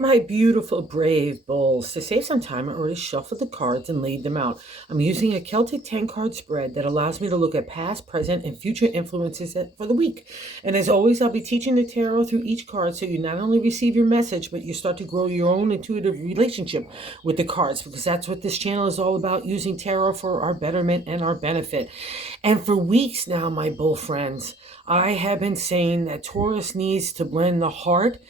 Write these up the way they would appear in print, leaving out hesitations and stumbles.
My beautiful, brave bulls. To save some time, I already shuffled the cards and laid them out. I'm using a Celtic 10 card spread that allows me to look at past, present, and future influences for the week. And as always, I'll be teaching the tarot through each card so you not only receive your message, but you start to grow your own intuitive relationship with the cards, because that's what this channel is all about, using tarot for our betterment and our benefit. And for weeks now, my bull friends, I have been saying that Taurus needs to blend the heart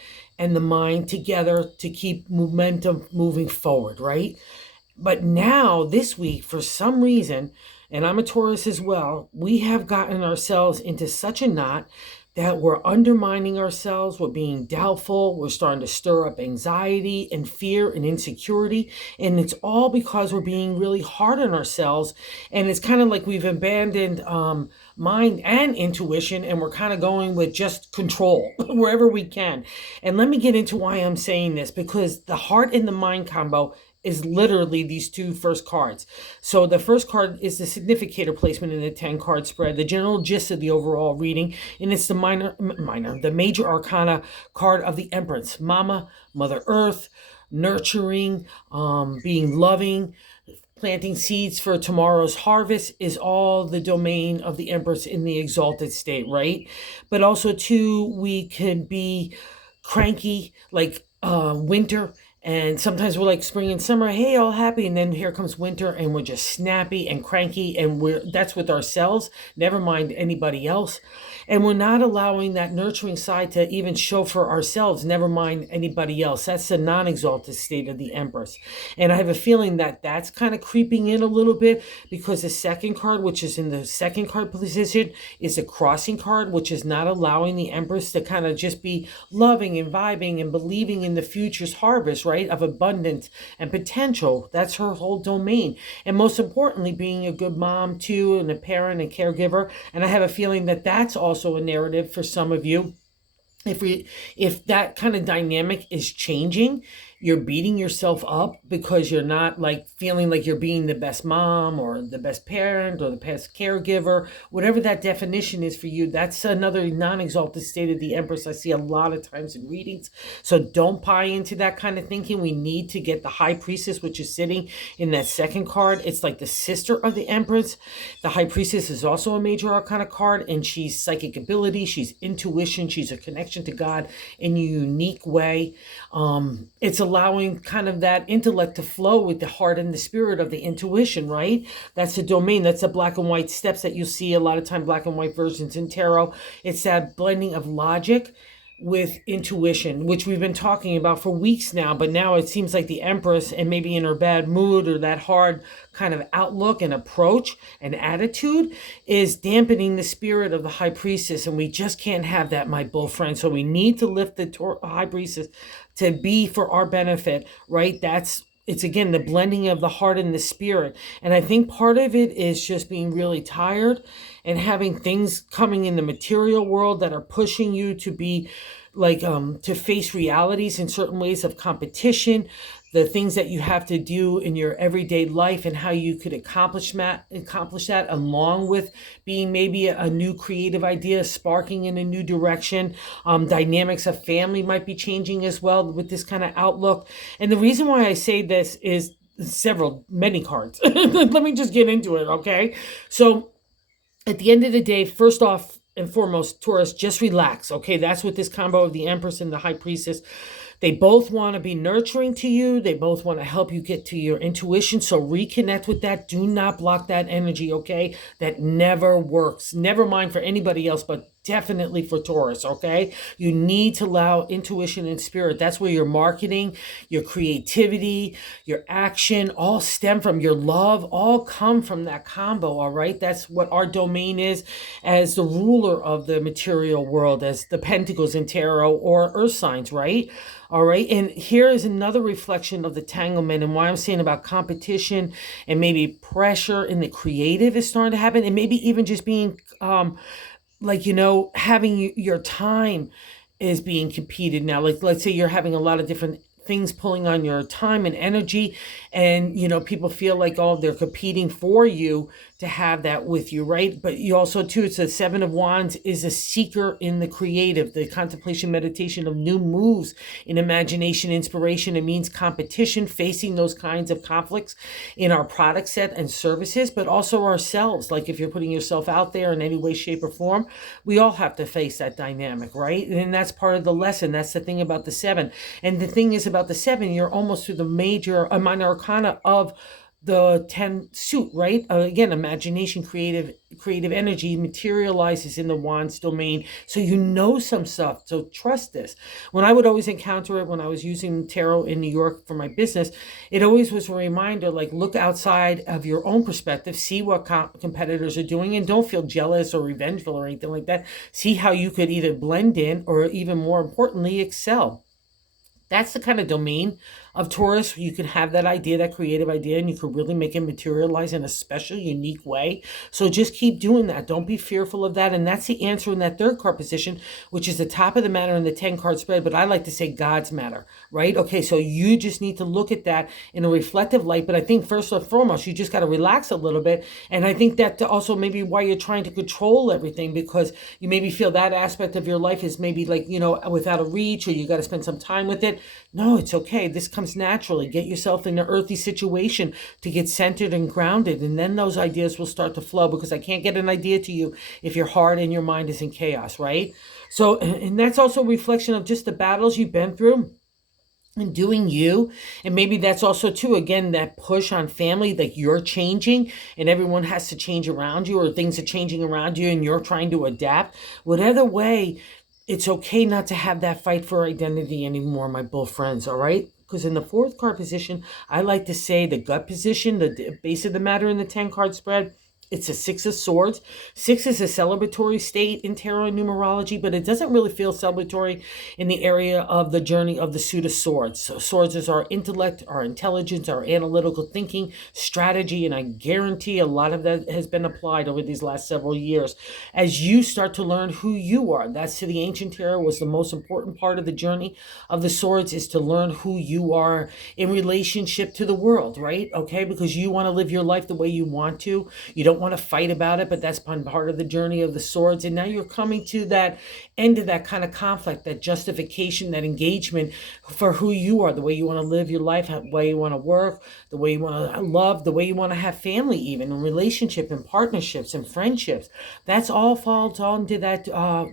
and the mind together to keep momentum moving forward, right? But now, this week, for some reason, and I'm a Taurus as well, we have gotten ourselves into such a knot that we're undermining ourselves, we're being doubtful, we're starting to stir up anxiety and fear and insecurity. And it's all because we're being really hard on ourselves. And it's kind of like we've abandoned mind and intuition, and we're kind of going with just control wherever we can. And let me get into why I'm saying this, because the heart and the mind combo is literally these two first cards. So the first card is the significator placement in the 10 card spread, the general gist of the overall reading, and it's the major arcana card of the Empress, Mama, Mother Earth, nurturing, being loving, planting seeds for tomorrow's harvest is all the domain of the Empress in the exalted state, right? But also too, we can be cranky like winter, and sometimes we're like spring and summer, hey, all happy, and then here comes winter and we're just snappy and cranky, and that's with ourselves, never mind anybody else. And we're not allowing that nurturing side to even show for ourselves, never mind anybody else. That's the non-exalted state of the Empress. And I have a feeling that that's kind of creeping in a little bit, because the second card, which is in the second card position, is a crossing card, which is not allowing the Empress to kind of just be loving and vibing and believing in the future's harvest, right, of abundance and potential. That's her whole domain. And most importantly, being a good mom too, and a parent and caregiver. And I have a feeling that that's also a narrative for some of you. If that kind of dynamic is changing, you're beating yourself up because you're not like feeling like you're being the best mom or the best parent or the best caregiver, whatever that definition is for you. That's another non-exalted state of the Empress I see a lot of times in readings. So don't buy into that kind of thinking. We need to get the High Priestess, which is sitting in that second card. It's like the sister of the Empress. The High Priestess is also a major arcana card, and she's psychic ability, she's intuition, she's a connection to God in a unique way. It's allowing kind of that intellect to flow with the heart and the spirit of the intuition, right? That's the domain. That's the black and white steps that you see a lot of time, black and white versions in tarot. It's that blending of logic with intuition, which we've been talking about for weeks now, but now it seems like the Empress, and maybe in her bad mood or that hard kind of outlook and approach and attitude, is dampening the spirit of the High Priestess, and we just can't have that, my bull friend. So we need to lift the High Priestess to be for our benefit, right? It's again the blending of the heart and the spirit. And I think part of it is just being really tired and having things coming in the material world that are pushing you to be like to face realities in certain ways of competition, the things that you have to do in your everyday life, and how you could accomplish that along with being maybe a new creative idea sparking in a new direction. Dynamics of family might be changing as well with this kind of outlook. And the reason why I say this is many cards. Let me just get into it, okay? So at the end of the day, first off and foremost, Taurus, just relax, okay? That's what this combo of the Empress and the High Priestess, they both want to be nurturing to you. They both want to help you get to your intuition. So reconnect with that. Do not block that energy, okay? That never works. Never mind for anybody else, but definitely for Taurus, okay? You need to allow intuition and spirit. That's where your marketing, your creativity, your action, all stem from your love, all come from that combo, all right? That's what our domain is as the ruler of the material world, as the pentacles in tarot or earth signs, right? All right. And here is another reflection of the tanglement, and why I'm saying about competition and maybe pressure in the creative is starting to happen, and maybe even just being having your time is being competed now. Like, let's say you're having a lot of different things pulling on your time and energy, and people feel like, oh, they're competing for you to have that with you, right? But you also too, it's a Seven of Wands is a seeker in the creative, the contemplation, meditation of new moves in imagination, inspiration. It means competition, facing those kinds of conflicts in our product set and services, but also ourselves. Like if you're putting yourself out there in any way, shape, or form, we all have to face that dynamic, right? And that's part of the lesson. That's the thing about the seven. And the thing is about the seven, you're almost through the minor arcana of the 10 suit, right? Again, imagination, creative energy materializes in the wands domain. So you know some stuff. So trust this. When I would always encounter it, when I was using tarot in New York for my business, it always was a reminder, like, look outside of your own perspective, see what competitors are doing, and don't feel jealous or revengeful or anything like that. See how you could either blend in or, even more importantly, excel. That's the kind of domain of Taurus. You can have that idea, that creative idea, and you can really make it materialize in a special, unique way. So just keep doing that. Don't be fearful of that. And that's the answer in that third card position, which is the top of the matter in the 10 card spread. But I like to say God's matter, right? Okay, so you just need to look at that in a reflective light. But I think first and foremost, you just got to relax a little bit. And I think that also maybe why you're trying to control everything, because you maybe feel that aspect of your life is maybe like, without a reach, or you got to spend some time with it. No, it's okay. This comes naturally. Get yourself in an earthy situation to get centered and grounded, and then those ideas will start to flow, because I can't get an idea to you if your heart and your mind is in chaos, right? So, and that's also a reflection of just the battles you've been through and doing you. And maybe that's also too, again, that push on family, like you're changing and everyone has to change around you, or things are changing around you and you're trying to adapt. Whatever way, it's okay not to have that fight for identity anymore, my bull friends, all right? Because in the fourth card position, I like to say the gut position, the base of the matter in the 10 card spread, it's a 6 of Swords. 6 is a celebratory state in tarot numerology, but it doesn't really feel celebratory in the area of the journey of the suit of Swords. So Swords is our intellect, our intelligence, our analytical thinking, strategy, and I guarantee a lot of that has been applied over these last several years. As you start to learn who you are, that's to the ancient tarot was the most important part of the journey of the Swords, is to learn who you are in relationship to the world, right? Okay, because you want to live your life the way you want to. You don't want to fight about it, but that's part of the journey of the Swords. And now you're coming to that end of that kind of conflict, that justification, that engagement for who you are, the way you want to live your life, the way you want to work, the way you want to love, the way you want to have family, even in relationship and partnerships and friendships. That's all falls onto that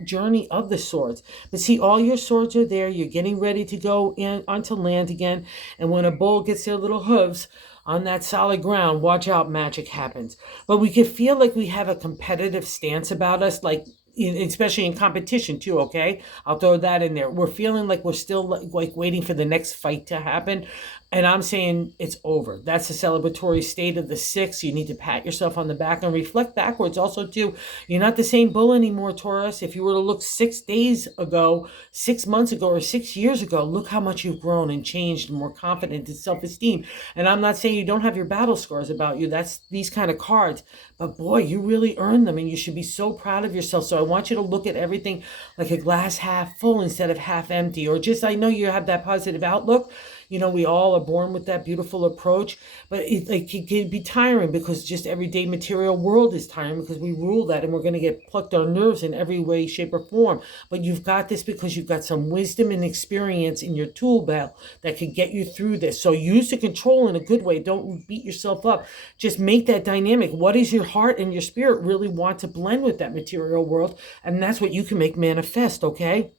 journey of the Swords. But see, all your swords are there. You're getting ready to go in onto land again. And when a bull gets their little hooves on that solid ground, watch out, magic happens. But we can feel like we have a competitive stance about us, like especially in competition too, okay? I'll throw that in there. We're feeling like we're still like waiting for the next fight to happen. And I'm saying it's over. That's the celebratory state of the 6. You need to pat yourself on the back and reflect backwards. Also, too, you're not the same bull anymore, Taurus. If you were to look 6 days ago, 6 months ago, or 6 years ago, look how much you've grown and changed and more confident and self-esteem. And I'm not saying you don't have your battle scars about you. That's these kind of cards. But boy, you really earned them, and you should be so proud of yourself. So I want you to look at everything like a glass half full instead of half empty. Or just, I know you have that positive outlook. We all are born with that beautiful approach, but it can be tiring, because just everyday material world is tiring, because we rule that, and we're going to get plucked our nerves in every way, shape, or form. But you've got this because you've got some wisdom and experience in your tool belt that could get you through this. So use the control in a good way. Don't beat yourself up. Just make that dynamic. What does your heart and your spirit really want to blend with that material world? And that's what you can make manifest, okay?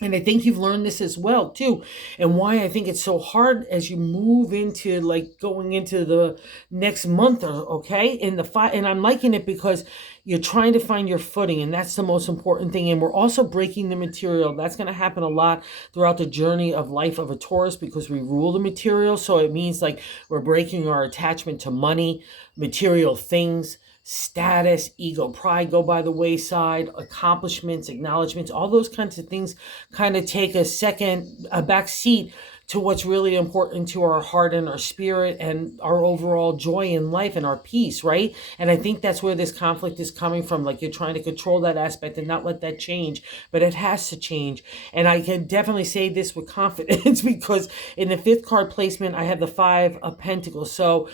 And I think you've learned this as well, too. And why I think it's so hard as you move into like going into the next month, okay? And I'm liking it because you're trying to find your footing, and that's the most important thing. And we're also breaking the material. That's going to happen a lot throughout the journey of life of a Taurus, because we rule the material. So it means like we're breaking our attachment to money, material things, status, ego, pride go by the wayside, accomplishments, acknowledgments, all those kinds of things kind of take a back seat to what's really important to our heart and our spirit and our overall joy in life and our peace, right? And I think that's where this conflict is coming from. Like you're trying to control that aspect and not let that change, but it has to change. And I can definitely say this with confidence because in the 5th card placement, I have the 5 of Pentacles. So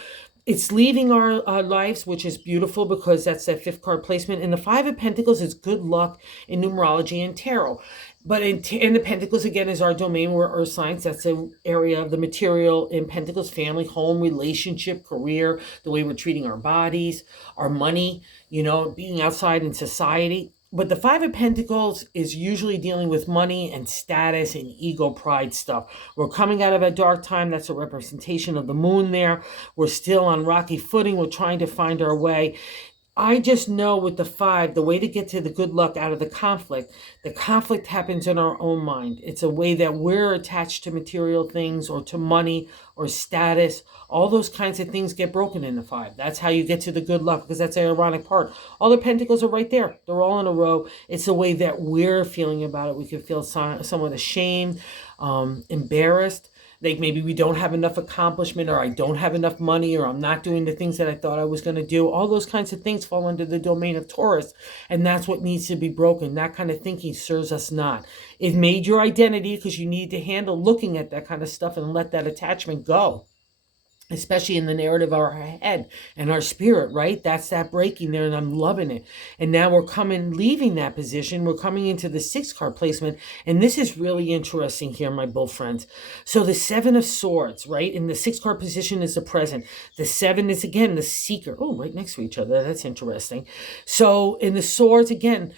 it's leaving our lives, which is beautiful because that's that fifth card placement. And the Five of Pentacles is good luck in numerology and tarot. But in the Pentacles, again, is our domain. We're earth signs. That's an area of the material in Pentacles: family, home, relationship, career, the way we're treating our bodies, our money, being outside in society. But the Five of Pentacles is usually dealing with money and status and ego pride stuff. We're coming out of a dark time. That's a representation of the moon there. We're still on rocky footing. We're trying to find our way. I just know with the five, the way to get to the good luck out of the conflict happens in our own mind. It's a way that we're attached to material things or to money or status. All those kinds of things get broken in the five. That's how you get to the good luck, because that's the ironic part. All the pentacles are right there. They're all in a row. It's the way that we're feeling about it. We can feel somewhat ashamed, embarrassed. Like maybe we don't have enough accomplishment, or I don't have enough money, or I'm not doing the things that I thought I was going to do. All those kinds of things fall under the domain of Taurus. And that's what needs to be broken. That kind of thinking serves us not. It made your identity because you need to handle looking at that kind of stuff and let that attachment go. Especially in the narrative of our head and our spirit, right? That's that breaking there, and I'm loving it. And now we're leaving that position. We're coming into the sixth card placement, and this is really interesting here, my bull friends. So the Seven of Swords, right? In the sixth card position is the present. The seven is, again, the seeker. Oh, right next to each other. That's interesting. So in the swords, again,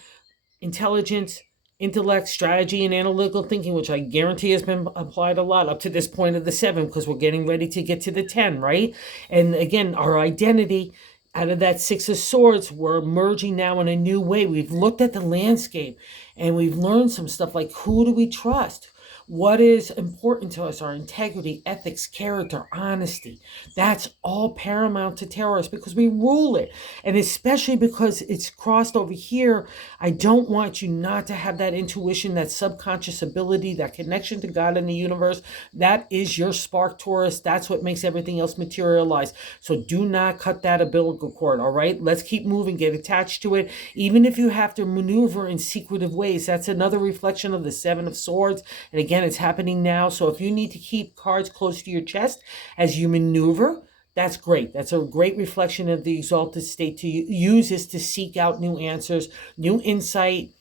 intelligence, intellect, strategy, and analytical thinking, which I guarantee has been applied a lot up to this point of the seven, because we're getting ready to get to the 10, right? And again, our identity out of that Six of Swords, we're emerging now in a new way. We've looked at the landscape and we've learned some stuff like, who do we trust? What is important to us? Our integrity, ethics, character, honesty. That's all paramount to Taurus because we rule it. And especially because it's crossed over here, I don't want you not to have that intuition, that subconscious ability, that connection to God and the universe. That is your spark, Taurus. That's what makes everything else materialize. So do not cut that umbilical cord, all right? Let's keep moving, get attached to it. Even if you have to maneuver in secretive ways, that's another reflection of the Seven of Swords. And again, it's happening now. So if you need to keep cards close to your chest as you maneuver, that's great. That's a great reflection of the exalted state to use is to seek out new answers, new insight,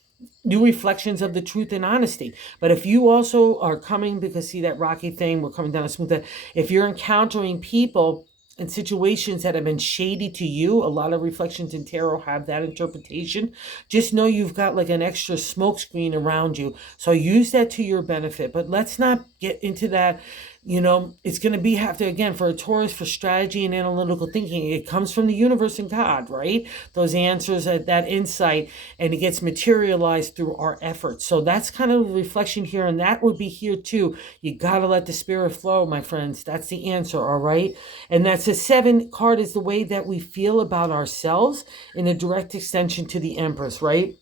new reflections of the truth and honesty. But if you also are coming, because see that rocky thing, we're coming down a smooth, if you're encountering people and situations that have been shady to you, a lot of reflections in tarot have that interpretation. Just know you've got like an extra smoke screen around you. So use that to your benefit. But let's not get into that. It's going to have to, again, for a Taurus, for strategy and analytical thinking, it comes from the universe and God, right? Those answers, that insight, and it gets materialized through our efforts. So that's kind of a reflection here, and that would be here too. You got to let the spirit flow, my friends. That's the answer, all right? And that's a 7 card is the way that we feel about ourselves in a direct extension to the Empress, right?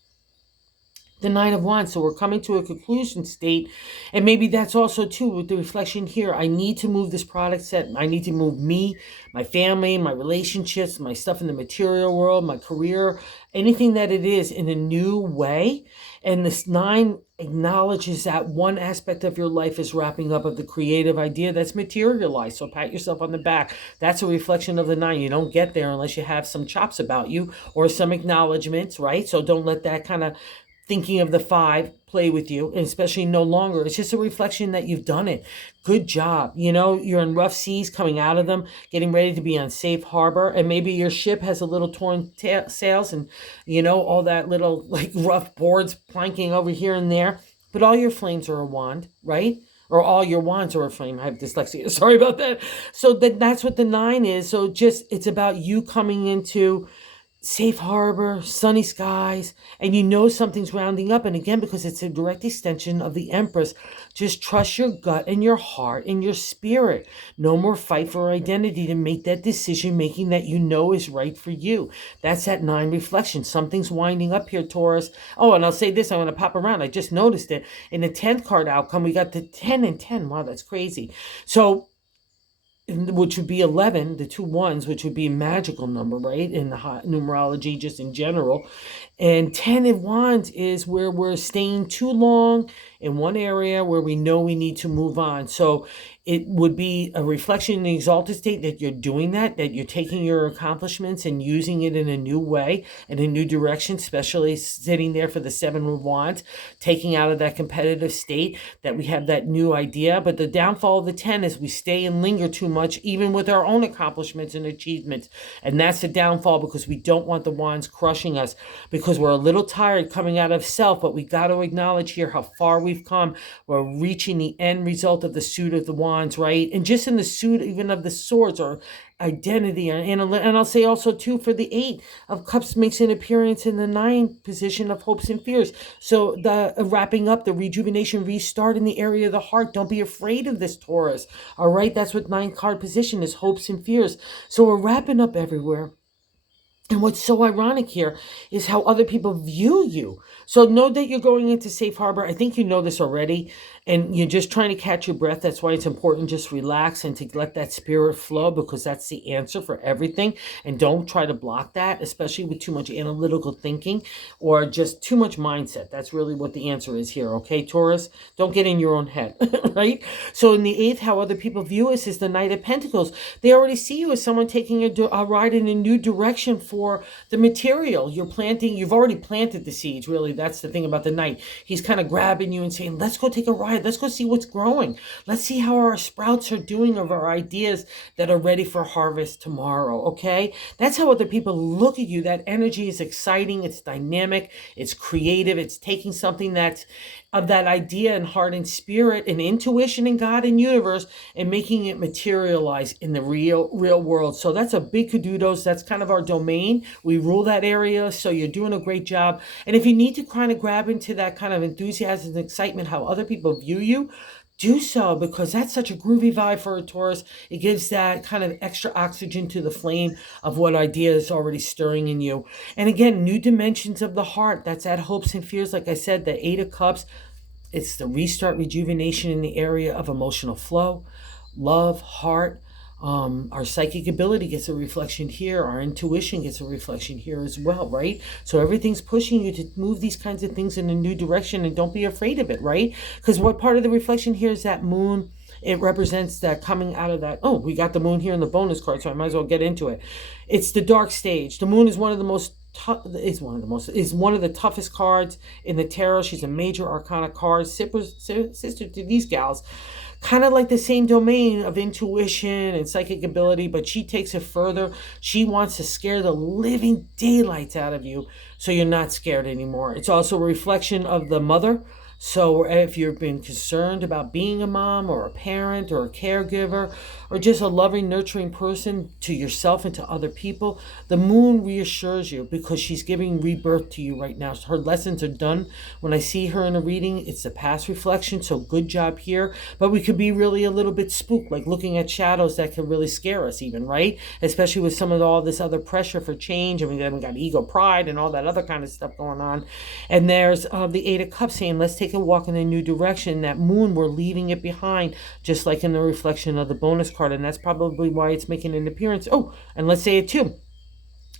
The Nine of Wands. So we're coming to a conclusion state. And maybe that's also too with the reflection here. I need to move this product set. I need to move me, my family, my relationships, my stuff in the material world, my career, anything that it is in a new way. And this 9 acknowledges that one aspect of your life is wrapping up of the creative idea that's materialized. So pat yourself on the back. That's a reflection of the 9. You don't get there unless you have some chops about you or some acknowledgments, right? So don't let that kind of thinking of the 5 play with you, and especially no longer. It's just a reflection that you've done it. Good job. You're in rough seas, coming out of them, getting ready to be on safe harbor. And maybe your ship has a little torn sails and, all that little like rough boards planking over here and there. But all your flames are a wand, right? Or all your wands are a flame. I have dyslexia. Sorry about that. So that's what the 9 is. So it's about you coming into safe harbor, sunny skies, and something's rounding up. And again, because it's a direct extension of the Empress, just trust your gut and your heart and your spirit. No more fight for identity to make that decision making that is right for you. That's that 9 reflection. Something's winding up here, Taurus. Oh, and I'll say this, I'm going to pop around. I just noticed it. In the 10th card outcome, we got the 10 and 10. Wow, that's crazy. So which would be 11, the 2 ones, which would be a magical number, right? In the numerology, just in general. And 10 of Wands is where we're staying too long in one area where we know we need to move on. So it would be a reflection in the exalted state that you're doing that you're taking your accomplishments and using it in a new way, in a new direction, especially sitting there for the 7 of Wands, taking out of that competitive state, that we have that new idea. But the downfall of the 10 is we stay and linger too much, even with our own accomplishments and achievements. And that's the downfall, because we don't want the Wands crushing us, because we're a little tired coming out of self. But we got to acknowledge here how far we've come. We're reaching the end result of the suit of the Wands, right? And just in the suit even of the swords, or identity, and I'll say also too, for the 8 of Cups makes an appearance in the 9 position of hopes and fears. So the wrapping up, the rejuvenation, restart in the area of the heart. Don't be afraid of this, Taurus. All right, that's what 9 card position is, hopes and fears. So we're wrapping up everywhere. And what's so ironic here is how other people view you. So know that you're going into safe harbor. I think you know this already, and you're just trying to catch your breath. That's why it's important just relax and to let that spirit flow, because that's the answer for everything. And don't try to block that, especially with too much analytical thinking or just too much mindset. That's really what the answer is here, okay, Taurus? Don't get in your own head, right? So in the 8th, how other people view us is the Knight of Pentacles. They already see you as someone taking a ride in a new direction for the material. You've already planted the seeds, really. That's the thing about the Knight. He's kind of grabbing you and saying, let's go take a ride. Let's go see what's growing. Let's see how our sprouts are doing of our ideas that are ready for harvest tomorrow, okay? That's how other people look at you. That energy is exciting. It's dynamic. It's creative. It's taking something that's of that idea and heart and spirit and intuition and God and universe and making it materialize in the real world. So that's a big kudos. That's kind of our domain. We rule that area. So you're doing a great job. And if you need to kind of grab into that kind of enthusiasm and excitement, how other people view you, do so, because that's such a groovy vibe for a Taurus. It gives that kind of extra oxygen to the flame of what idea is already stirring in you. And again, new dimensions of the heart. That's at hopes and fears. Like I said, the 8 of Cups. It's the restart, rejuvenation in the area of emotional flow, love, heart. Our psychic ability gets a reflection here. Our intuition gets a reflection here as well, right? So everything's pushing you to move these kinds of things in a new direction, and don't be afraid of it, right? Because what part of the reflection here is that moon. It represents that coming out of that. Oh, we got the moon here in the bonus card, so I might as well get into it. It's the dark stage. The moon is one of the toughest cards in the tarot. She's a major arcana card, sister to these gals. Kind of like the same domain of intuition and psychic ability, but she takes it further. She wants to scare the living daylights out of you so you're not scared anymore. It's also a reflection of the mother. So if you've been concerned about being a mom or a parent or a caregiver or just a loving, nurturing person to yourself and to other people, the moon reassures you because she's giving rebirth to you right now. So her lessons are done. When I see her in a reading, it's a past reflection, so good job here. But we could be really a little bit spooked, like looking at shadows that can really scare us even, right? Especially with some of all this other pressure for change. I mean, then we got ego pride and all that other kind of stuff going on. And there's the 8 of Cups saying, let's take a walk in a new direction. That moon, we're leaving it behind, just like in the reflection of the bonus card, and that's probably why it's making an appearance. Oh, and let's say it too.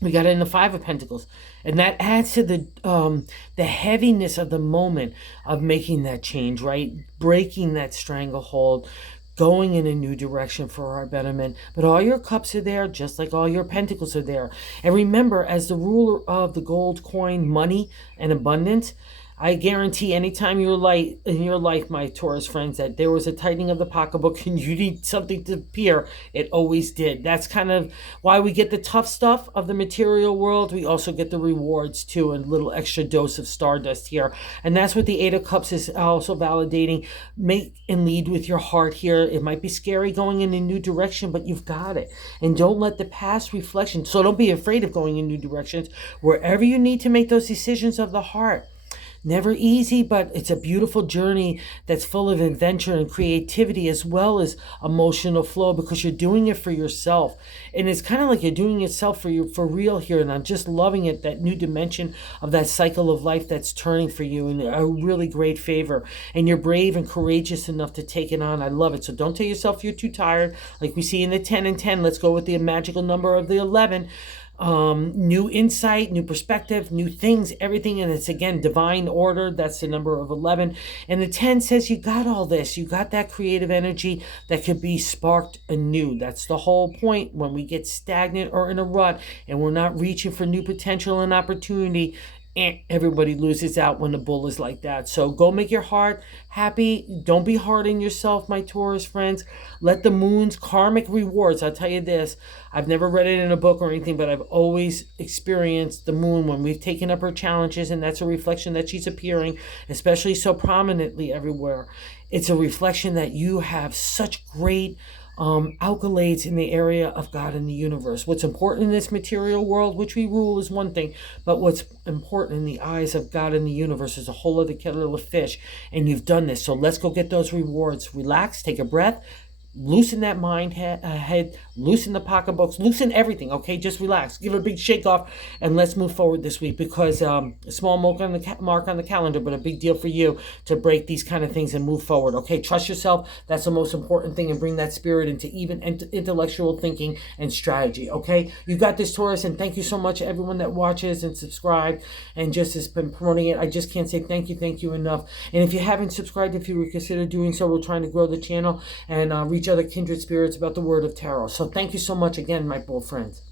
We got it in the 5 of Pentacles, and that adds to the heaviness of the moment of making that change, right? Breaking that stranglehold, going in a new direction for our betterment. But all your cups are there, just like all your pentacles are there. And remember, as the ruler of the gold coin, money and abundance, I guarantee anytime you're light in your life, my Taurus friends, that there was a tightening of the pocketbook and you need something to appear, it always did. That's kind of why we get the tough stuff of the material world. We also get the rewards too, and a little extra dose of stardust here. And that's what the 8 of Cups is also validating. Make and lead with your heart here. It might be scary going in a new direction, but you've got it. And don't let the past reflection, so don't be afraid of going in new directions. Wherever you need to make those decisions of the heart, never easy, but it's a beautiful journey that's full of adventure and creativity as well as emotional flow, because you're doing it for yourself. And it's kind of like you're doing it for real here. And I'm just loving it, that new dimension of that cycle of life that's turning for you in a really great favor. And you're brave and courageous enough to take it on. I love it. So don't tell yourself you're too tired. Like we see in the 10 and 10, let's go with the magical number of the 11. new insight, new perspective, new things, everything. And it's again divine order. That's the number of 11. And the 10 says you got all this. You got that creative energy that could be sparked anew. That's the whole point. When we get stagnant or in a rut and we're not reaching for new potential and opportunity, everybody loses out when the bull is like that. So go make your heart happy. Don't be hard on yourself, my Taurus friends. Let the moon's karmic rewards, I'll tell you this, I've never read it in a book or anything, but I've always experienced the moon when we've taken up her challenges, and that's a reflection that she's appearing, especially so prominently everywhere. It's a reflection that you have such great accolades in the area of God and the universe. What's important in this material world, which we rule, is one thing, but what's important in the eyes of God and the universe is a whole other kettle of fish, and you've done this. So let's go get those rewards. Relax, take a breath, loosen that mind head, loosen the pocketbooks, loosen everything, okay? Just relax, give it a big shake off, and let's move forward this week, because a small mark on the calendar, but a big deal for you to break these kind of things and move forward, okay? Trust yourself. That's the most important thing, and bring that spirit into even intellectual thinking and strategy, okay? You got this, Taurus, and thank you so much everyone that watches and subscribed and just has been promoting it. I just can't say thank you enough. And if you haven't subscribed, if you would consider doing so, we're trying to grow the channel and reach other kindred spirits about the word of tarot. So thank you so much again, my bull friends.